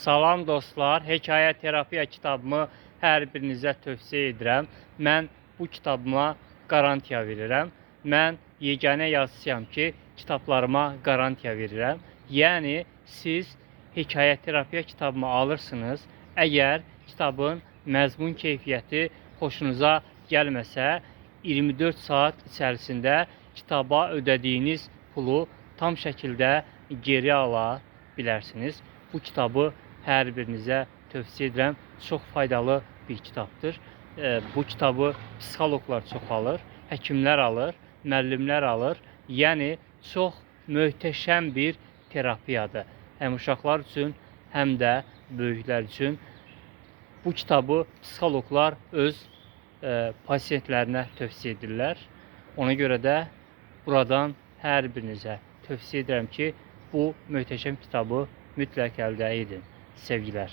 Salam dostlar, Hekayə Terapiya kitabımı hər birinizə tövsiyə edirəm. Mən bu kitabıma garantiya verirəm. Mən yeganə yazıçıyam ki, kitablarıma garantiya verirəm. Yəni, siz Hekayə Terapiya kitabımı alırsınız. Əgər kitabın məzmun keyfiyyəti xoşunuza gəlməsə, 24 saat içərisində kitaba ödədiyiniz pulu tam şəkildə geri ala bilərsiniz. Bu kitabı hər birinizə tövsiyə edirəm. Çox faydalı bir kitabdır. Bu kitabı psixoloqlar çox alır, həkimlər alır, müəllimlər alır. Yəni, çox möhtəşəm bir terapiyadır. Həm uşaqlar üçün, həm də böyüklər üçün. Bu kitabı psixoloqlar öz pasiyentlərinə tövsiyə edirlər. Ona görə də buradan hər birinizə tövsiyə edirəm ki, bu möhtəşəm kitabı mütləq əldə edin. Sevgiler.